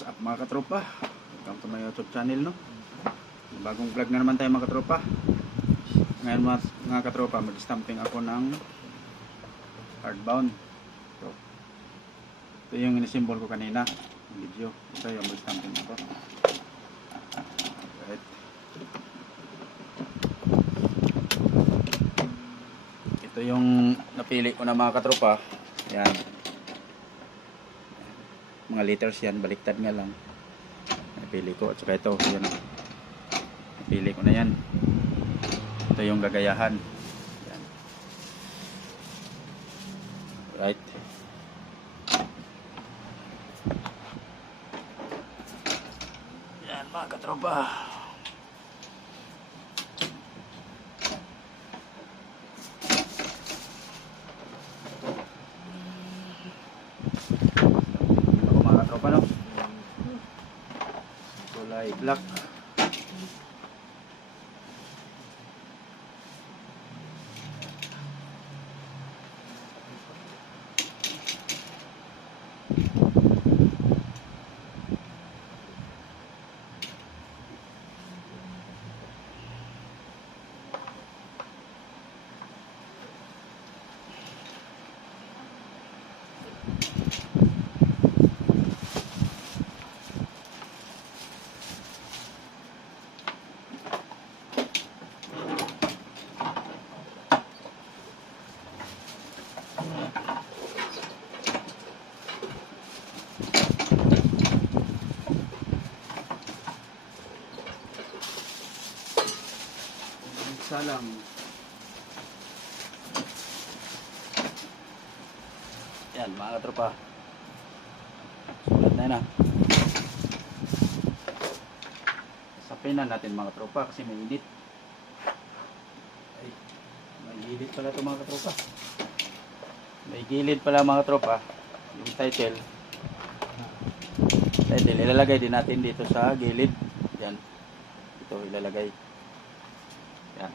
What's up mga katropa? Welcome to my YouTube channel no. Bagong vlog na naman tayo mga katropa. Ngayon mga, mga katropa, mag-stamping ako ng hardbound. So, ito yung inisimbol ko kanina. Video. Ito yung mag-stamping ako. Right. Ito yung napili ko na mga katropa. Yan mga liters yan baliktad nga lang. Napili ko at saka ito yan napili ko na yan. Ito yung gagayahan. Yan. right. Yan mga katropa ako mga katropa no kulay black salam yan mga katropa. Sulat na yun ah. Sapin na natin mga katropa kasi may init. Ay may gilid pala ito mga katropa. May gilid pala mga katropa yung title. Title ilalagay din natin dito sa gilid. Yan. Ito ilalagay yan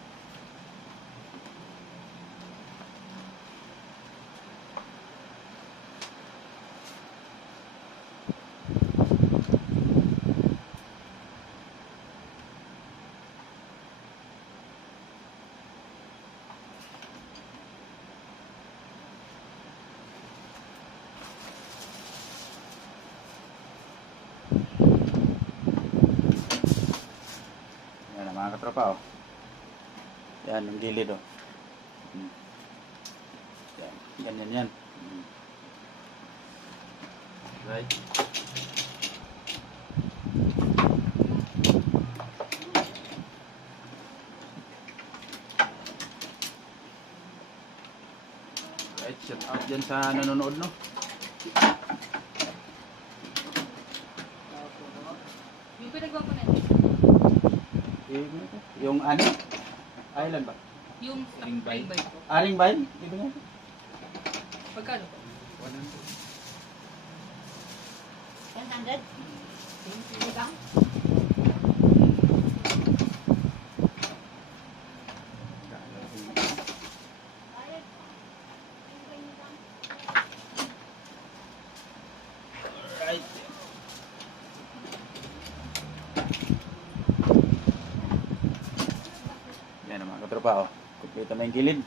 Mga katropa oh. Yan yung gilid oh. Hmm. Yan, ganyan yan. Hmm. Right. Right, shout out dyan sa nanonood no. Yung pinagawa ko na Yung ano? Island ba? yung Ring ko. Aring bayan? Iba nga. Pagkano? 100? Hindi ba? Right. Katropa oh. Kumpleto na yung gilid.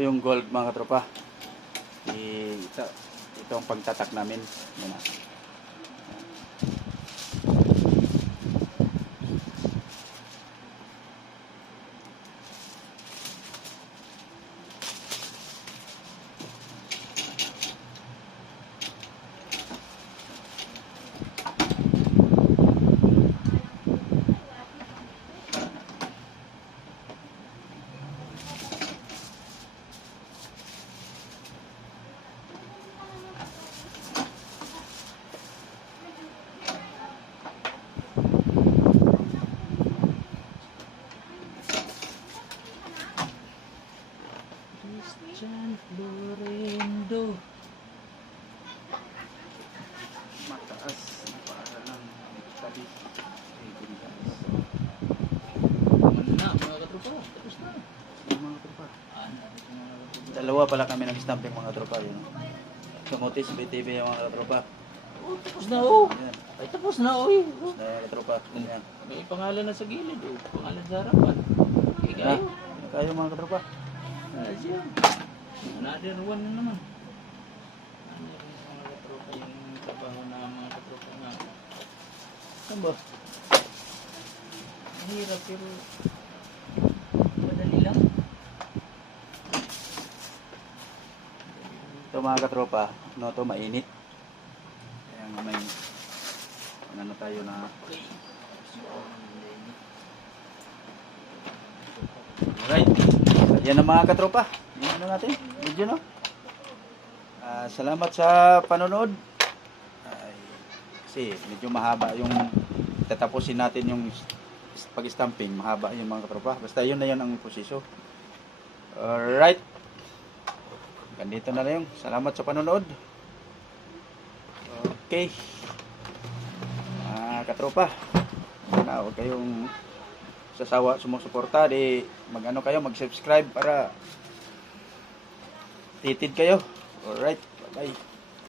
Ito yung gold mga katropa. I, ito, ito ang pagtatak namin. Yan na. San Lorenzo. Mataas na para ng study. Naman na, mga katropa. Tapos na. Mga tropa. Ah, tapos na mga katropa. Dalawa pala kami nag-stamping mga tropa. Yun. Kamutis, BTV yung mga tropa. Oh, tapos na oh. Ayan. Ay, tapos na oh. eh. Oh. Na mga tropa. Ayan. May pangalan na sa gilid oh. Pangalan sa harapan. Okay, Ah, kayo. kayo mga tropa. Ah, siya. Another one na naman. Ano sa mga katropa yung trabaho na mga katropa na. Saan ba? Mahirap pero madali lang. Ito mga katropa, no to mainit. Kaya nga may ano tayo na Okay. Alright. Yan ang mga katropa. Yan ano natin. Video no. Ah, salamat sa panonood. Ay, kasi medyo mahaba yung tatapusin natin yung pag-stamping. Mahaba yung mga katropa. Basta yun na yun ang proseso. Alright. Ganito na lang. Salamat sa panonood. Okay. Mga katropa. Na, huwag kayong sasawa sumusuporta di mag-ano kayo mag-subscribe para titid kayo. Alright bye